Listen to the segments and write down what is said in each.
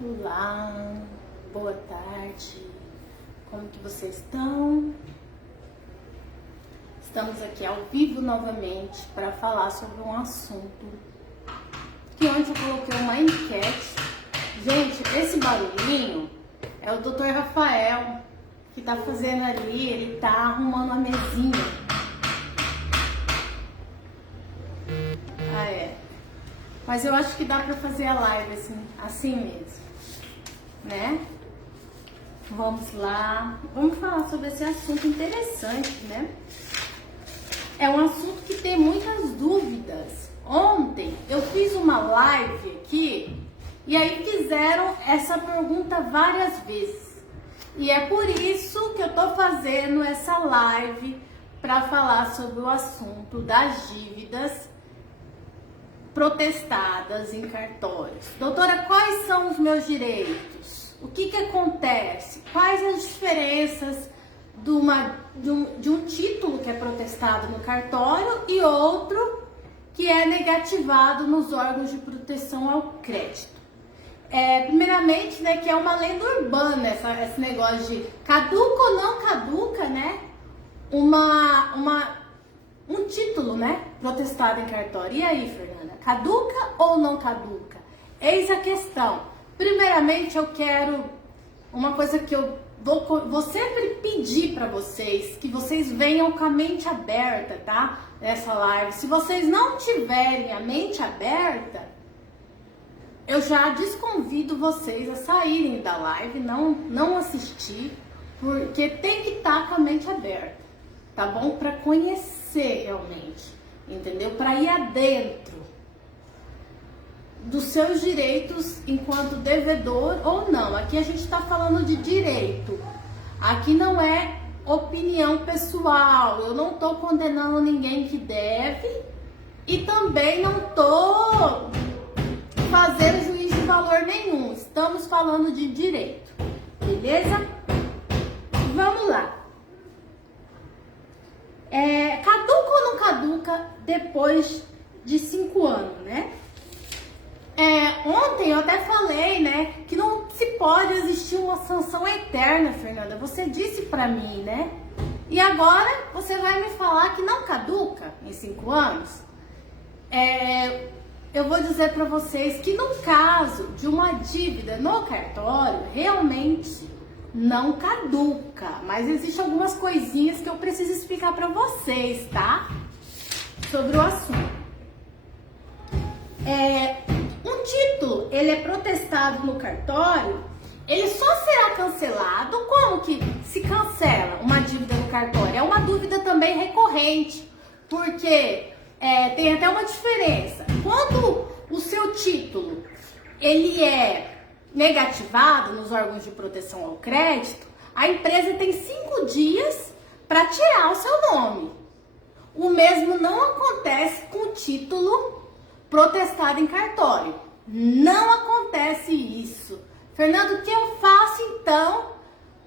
Olá, boa tarde, como que vocês estão? Estamos aqui ao vivo novamente para falar sobre um assunto que ontem eu coloquei uma enquete. Gente, esse barulhinho é o Dr. Rafael que tá fazendo ali, ele tá arrumando a mesinha. Mas eu acho que dá para fazer a live assim mesmo, né? Vamos lá, vamos falar sobre esse assunto interessante, né? É um assunto que tem muitas dúvidas. Ontem eu fiz uma live aqui e aí fizeram essa pergunta várias vezes. E é por isso que eu tô fazendo essa live para falar sobre o assunto das dívidas protestadas em cartórios. Doutora, quais são os meus direitos? O que acontece? Quais as diferenças de um título que é protestado no cartório e outro que é negativado nos órgãos de proteção ao crédito? Primeiramente, né, que é uma lenda urbana, esse negócio de caduca ou não caduca, né? Um título, né, protestado em cartório. E aí, Fernanda, caduca ou não caduca? Eis a questão. Primeiramente, eu quero uma coisa que eu vou sempre pedir para vocês, que vocês venham com a mente aberta, tá? Nessa live. Se vocês não tiverem a mente aberta, eu já desconvido vocês a saírem da live, não assistir, porque tem que estar com a mente aberta, tá bom? Para conhecer realmente, entendeu? Para ir adentro dos seus direitos enquanto devedor ou não. Aqui a gente está falando de direito. Aqui não é opinião pessoal. Eu não estou condenando ninguém que deve e também não estou fazendo juízo de valor nenhum. Estamos falando de direito, beleza? Vamos lá. Caduca ou não caduca depois de 5 anos, né? Ontem eu até falei, né, que não se pode existir uma sanção eterna, Fernanda. Você disse pra mim, né? E agora você vai me falar que não caduca em 5 anos? Eu vou dizer pra vocês que no caso de uma dívida no cartório, realmente não caduca. Mas existem algumas coisinhas que eu preciso explicar pra vocês, tá? Sobre o assunto. Um título, ele é protestado no cartório, ele só será cancelado. Como que se cancela uma dívida no cartório? É uma dúvida também recorrente, porque tem até uma diferença. Quando o seu título, ele é negativado nos órgãos de proteção ao crédito, a empresa tem 5 dias para tirar o seu nome. O mesmo não acontece com o título protestado em cartório. Não acontece isso. Fernando, o que eu faço então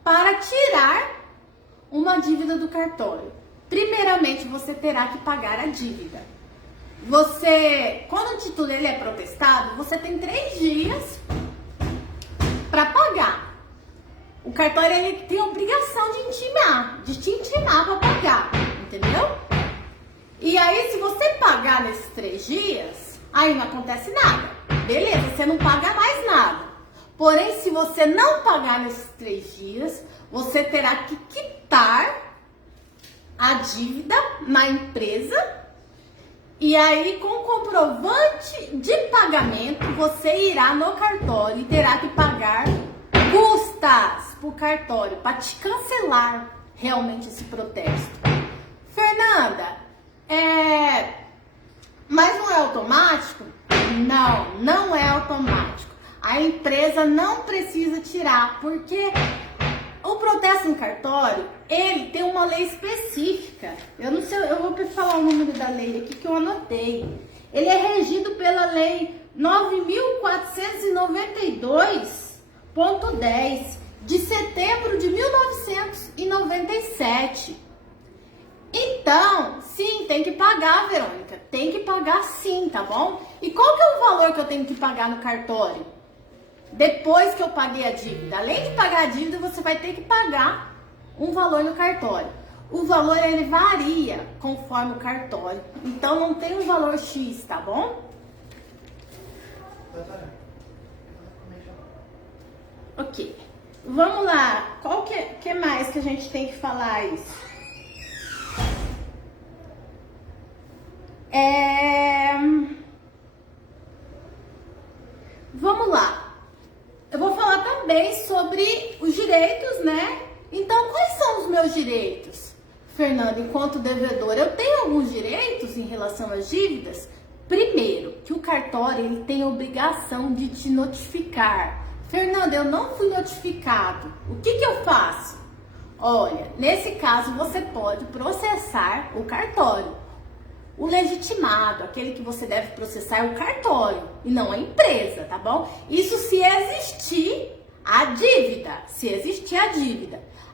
para tirar uma dívida do cartório? Primeiramente, você terá que pagar a dívida. Quando o título ele é protestado, você tem 3 dias para pagar. O cartório ele tem a obrigação de te intimar para pagar, entendeu? E aí, se você pagar nesses 3 dias, aí não acontece nada. Beleza, você não paga mais nada. Porém, se você não pagar nesses 3 dias, você terá que quitar a dívida na empresa. E aí, com comprovante de pagamento, você irá no cartório e terá que pagar custas pro cartório para te cancelar realmente esse protesto. Fernanda, mas não é automático? Não é automático. A empresa não precisa tirar, porque o protesto em cartório, ele tem uma lei específica. Eu não sei, eu vou falar o número da lei aqui que eu anotei. Ele é regido pela lei 9.492.10 de setembro de 1997. Então, sim, tem que pagar, Verônica. Tem que pagar sim, tá bom? E qual que é o valor que eu tenho que pagar no cartório? depois que eu paguei a dívida. Além de pagar a dívida, você vai ter que pagar um valor no cartório. O valor, ele varia conforme o cartório. Então, não tem um valor X, tá bom? Ok. Vamos lá. Qual que mais que a gente tem que falar isso? Vamos lá. Eu vou falar também sobre os direitos, né? Então, quais são os meus direitos? Fernanda, enquanto devedora, eu tenho alguns direitos em relação às dívidas? Primeiro, que o cartório ele tem a obrigação de te notificar. Fernanda, eu não fui notificado. O que eu faço? Olha, nesse caso você pode processar o cartório. O legitimado, aquele que você deve processar é o cartório e não a empresa, tá bom? Isso se existir a dívida,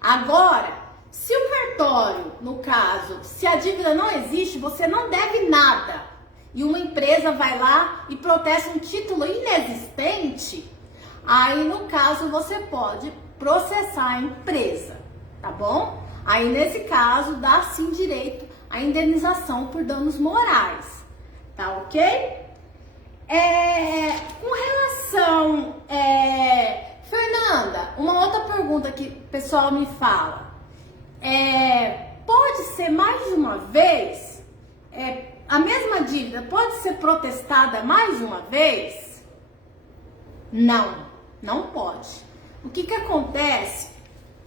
Agora, se o cartório, no caso, se a dívida não existe, você não deve nada. E uma empresa vai lá e protesta um título inexistente, aí no caso você pode processar a empresa, tá bom? Aí nesse caso dá sim direito à indenização por danos morais, tá ok? Com relação, Fernanda, uma outra pergunta que o pessoal me fala, pode ser mais de uma vez? A mesma dívida pode ser protestada mais de uma vez? Não pode. O que acontece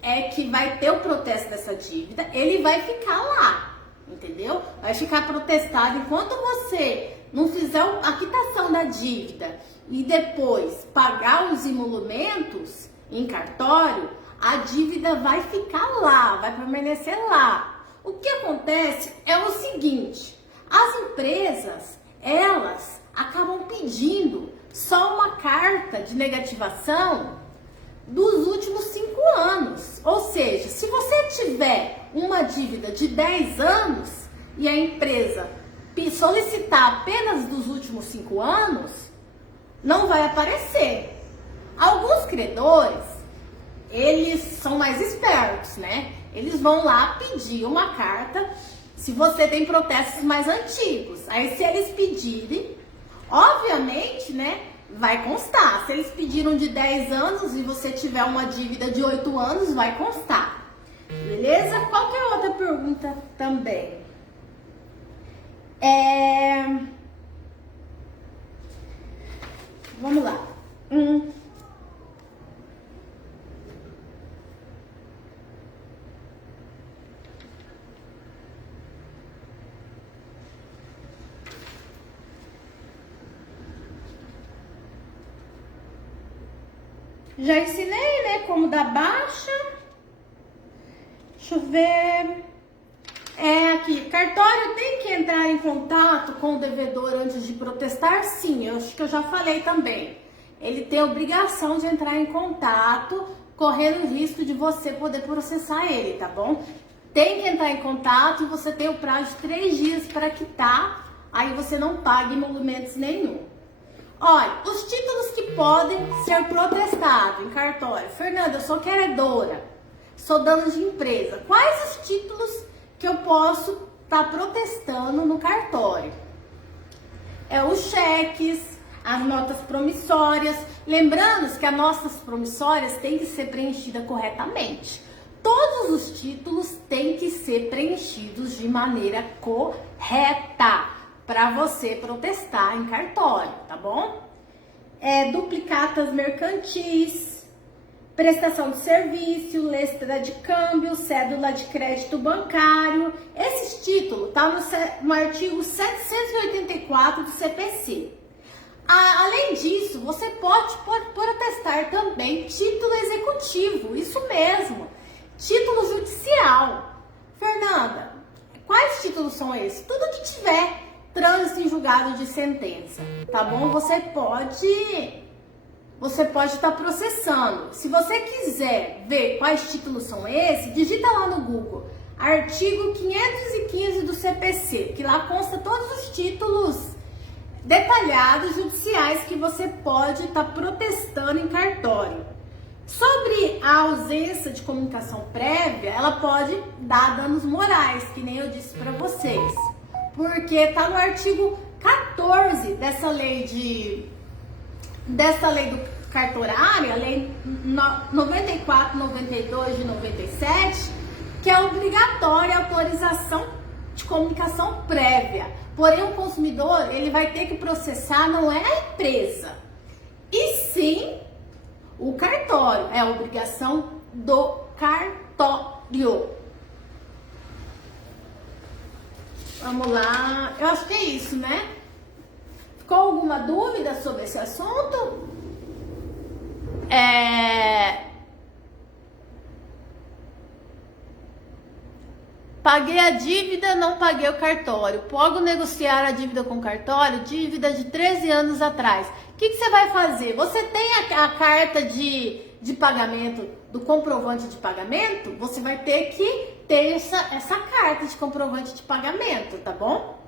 é que vai ter o protesto dessa dívida, ele vai ficar lá, entendeu? Vai ficar protestado enquanto você não fizer a quitação da dívida e depois pagar os emolumentos em cartório, a dívida vai ficar lá, vai permanecer lá. O que acontece é o seguinte, as empresas, elas acabam pedindo só uma carta de negativação dos últimos 5 anos. Ou seja, se você tiver uma dívida de 10 anos e a empresa solicitar apenas dos últimos 5 anos, não vai aparecer. Alguns credores, eles são mais espertos, né? Eles vão lá pedir uma carta se você tem protestos mais antigos. Aí se eles pedirem, obviamente, né, vai constar. Se eles pediram de 10 anos e você tiver uma dívida de 8 anos, vai constar. Beleza? Qual que é a outra pergunta também? Vamos lá. Já ensinei, né, como dar baixa. Deixa eu ver. Aqui, cartório tem que entrar em contato com o devedor antes de protestar? Sim, eu acho que eu já falei também. Ele tem a obrigação de entrar em contato, correndo o risco de você poder processar ele, tá bom? Tem que entrar em contato e você tem o prazo de 3 dias para quitar, aí você não paga emolumentos nenhum. Olha, os títulos que podem ser protestados em cartório. Fernanda, eu sou credora, sou dano de empresa. Quais os títulos que eu posso estar protestando no cartório? Os cheques, as notas promissórias. Lembrando que as notas promissórias têm que ser preenchidas corretamente. Todos os títulos têm que ser preenchidos de maneira correta para você protestar em cartório, tá bom? Duplicatas mercantis, prestação de serviço, letra de câmbio, cédula de crédito bancário. Esse título tá no artigo 784 do CPC. Além disso, você pode protestar também título executivo, isso mesmo, título judicial. Fernanda, quais títulos são esses? Tudo que tiver trânsito em julgado de sentença, tá bom? Você pode estar processando. Se você quiser ver quais títulos são esses, digita lá no Google, artigo 515 do CPC, que lá consta todos os títulos detalhados judiciais que você pode estar protestando em cartório. Sobre a ausência de comunicação prévia, ela pode dar danos morais, que nem eu disse para vocês, porque está no artigo 14 dessa lei do cartorário, a lei 94, 92 de 97, que é obrigatória a autorização de comunicação prévia. Porém, o consumidor, ele vai ter que processar, não é a empresa, e sim o cartório. É a obrigação do cartório. Vamos lá. Eu acho que é isso, né? Ficou alguma dúvida sobre esse assunto? Paguei a dívida, não paguei o cartório. Posso negociar a dívida com o cartório? Dívida de 13 anos atrás. O que você vai fazer? Você tem a carta de pagamento, do comprovante de pagamento? Você vai ter que ter essa carta de comprovante de pagamento, tá bom?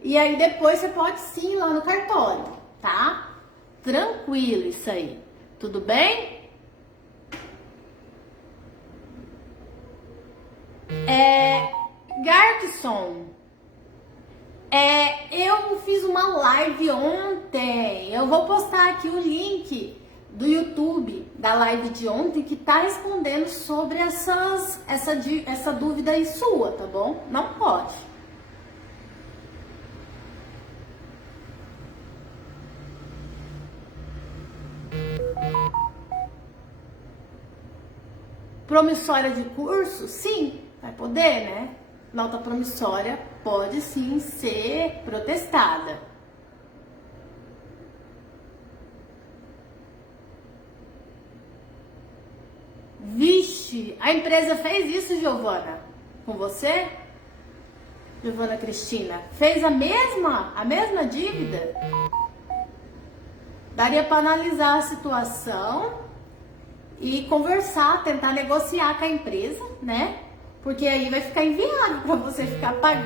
E aí depois você pode sim ir lá no cartório, tá? Tranquilo isso aí. Tudo bem? Gartson, eu fiz uma live ontem. Eu vou postar aqui o link do YouTube da live de ontem que tá respondendo sobre essa dúvida aí sua, tá bom? Não pode. Promissória de curso? Sim, vai poder, né? Nota promissória pode sim ser protestada. Vixe, a empresa fez isso, Giovana? Com você? Giovana Cristina, fez a mesma dívida? Daria para analisar a situação e conversar, tentar negociar com a empresa, né? Porque aí vai ficar inviável para você ficar pagando